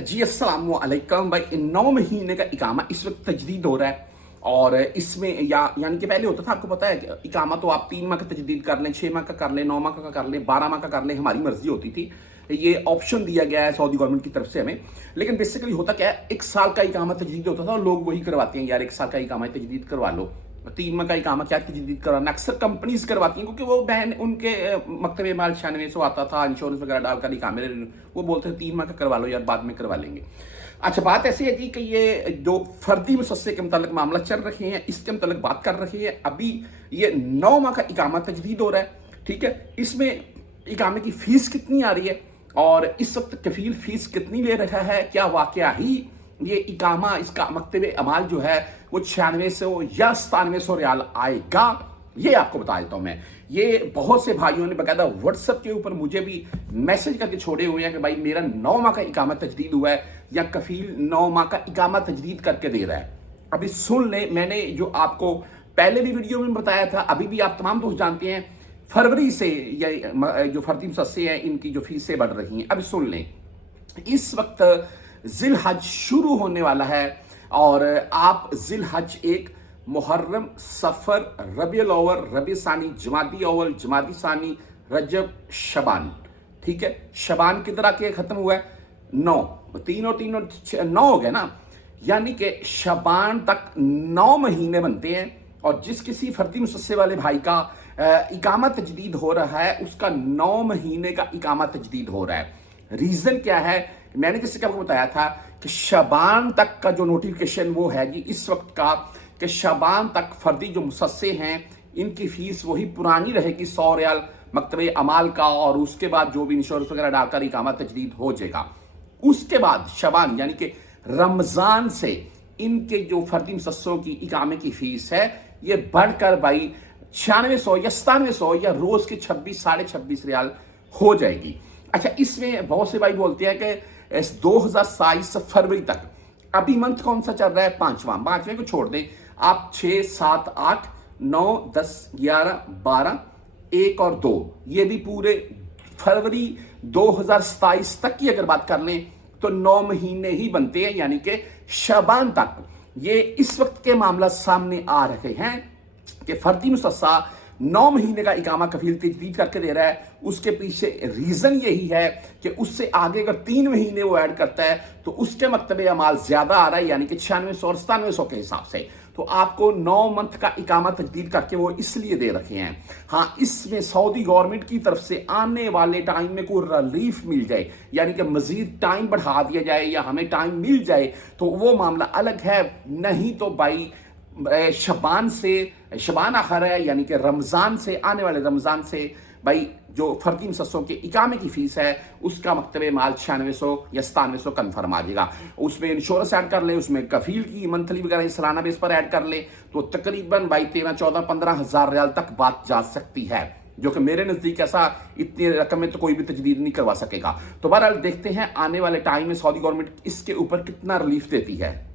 जी अस्सलाम वालेकुम भाई। 9 महीने का इकामा इस वक्त तजदीद हो रहा है और इसमें यानी कि पहले होता था, आपको पता है, इकामा तो आप 3 माह का तजदीद कर लें, 6 माह का कर लें, 9 माह का कर लें, 12 माह का कर लें, हमारी मर्जी होती थी। ये ऑप्शन दिया गया है सऊदी गवर्नमेंट की तरफ से हमें। लेकिन बेसिकली होता क्या है, 1 साल का इकामा तजदीद होता था और लोग वही करवाते हैं, यार 1 साल का इकामा तजदीद करवा लो, 3 माह का इकामा क्या तजदीद करवाना। अक्सर कंपनीज करवाती हैं क्योंकि वो बहन उनके मकतबे माल 9600 आता था, इंश्योरेंस वगैरह डालकर इकामे, वो बोलते हैं 3 माह का करवा लो यार, बाद में करवा लेंगे। अच्छा, बात ऐसी है जी कि ये जो फर्दी मुसस्से के मतलब मामला चल रहे हैं, इसके मतलब बात कर रहे हैं। अभी ये 9 माह का इकामा तजदीद हो रहा है, ठीक है। इसमें इकामे की फीस कितनी आ रही है और इस वक्त कफील फीस कितनी ले रहा है, क्या वाकया ही ये इकामा, इसका मकतबे अमाल जो है वो 9600 या 9700 रियाल आएगा, ये आपको बता देता हूं मैं। ये बहुत से भाइयों ने बकायदा व्हाट्सएप के ऊपर मुझे भी मैसेज करके छोड़े हुए हैं कि भाई मेरा 9 माह का इकामा तजदीद हुआ है या कफील 9 माह का इकामा तजदीद करके दे रहा है। अभी सुन ले, मैंने जो आपको पहले भी वीडियो में बताया था, अभी भी आप तमाम दोस्त जानते हैं, फरवरी से ये जो फर्दी मुसस्से हैं इनकी जो फीसें बढ़ रही हैं। अभी सुन लें, इस वक्त जिल हज शुरू होने वाला है और आप जिल हज एक मुहर्रम, सफर, रबीउल अव्वल, रबी सानी, जमादी अव्वल, जमादी सानी, रजब, शबान, ठीक है। शबान किधर आके खत्म हुआ है? 9, 3 और 3 और 9 हो गया ना, यानी कि शबान तक 9 महीने बनते हैं। और जिस किसी फर्दी मुसस्से वाले भाई का इकामा तजदीद हो रहा है, उसका 9 महीने का इकामा तजदीद हो रहा है। रीजन क्या है? मैंने जैसे कि आपको बताया था कि शबान तक का जो नोटिफिकेशन वो है जी इस वक्त का, कि शबान तक फर्दी जो मुसस्से हैं इनकी फीस वही पुरानी रहेगी, 100 रियाल मकतबे अमाल का, और उसके बाद जो भी इंश्योरेंस वगैरह डालकर इकामा तजदीद हो जाएगा। उसके बाद शबान यानी कि रमजान से इनके जो फर्दी मुसस्सों की इकामे की फीस है ये बढ़कर भाई 9600 या 9700 या रोज के 26 साढ़े 26 रियाल हो जाएगी। अच्छा, इसमें बहुत से भाई बोलते हैं कि 2027 फरवरी तक, अभी मंथ कौन सा चल रहा है? 5वां को छोड़ दें आप, 6, 7, 8, 9, 10, 11, 12, 1 और 2, ये भी पूरे फरवरी 2027 तक की अगर बात कर लें तो 9 महीने ही बनते हैं, यानी कि शबान तक। ये इस वक्त के मामला सामने आ रहे हैं कि फर्दी मुसस्सा 9 महीने का इकामा कफील तजदीद करके दे रहा है। उसके पीछे रीजन यही है कि उससे आगे अगर 3 महीने वो ऐड करता है तो उसके मकतबे अमाल ज्यादा आ रहा है, यानी कि 9600 और 9700 के हिसाब से। तो आपको 9 मंथ का इकामा तजदीद करके वो इसलिए दे रखे हैं। हाँ, इसमें सऊदी गवर्नमेंट की तरफ से आने वाले टाइम में कोई रिलीफ मिल जाए, यानी कि मजीद टाइम बढ़ा दिया जाए या हमें टाइम मिल जाए तो वो मामला अलग है। नहीं तो भाई शबान आखिर है, यानी कि रमजान से, आने वाले रमजान से भाई जो फर्दी मुसस्सों के इकामे की फीस है उसका मकतबे माल 9600 या 9700 कन्फर्म आ जाएगा। उसमें इंश्योरेंस ऐड कर ले, उसमें कफील की मंथली वगैरह सालाना बेस पर ऐड कर ले तो तकरीबन भाई 13, 14, 15 हज़ार रियाल तक बात जा सकती है, जो कि मेरे नजदीक ऐसा इतनी रकम में तो कोई भी तजदीद नहीं करवा सकेगा। तो बहरहाल देखते हैं आने वाले टाइम में सऊदी गवर्नमेंट इसके ऊपर कितना रिलीफ देती है।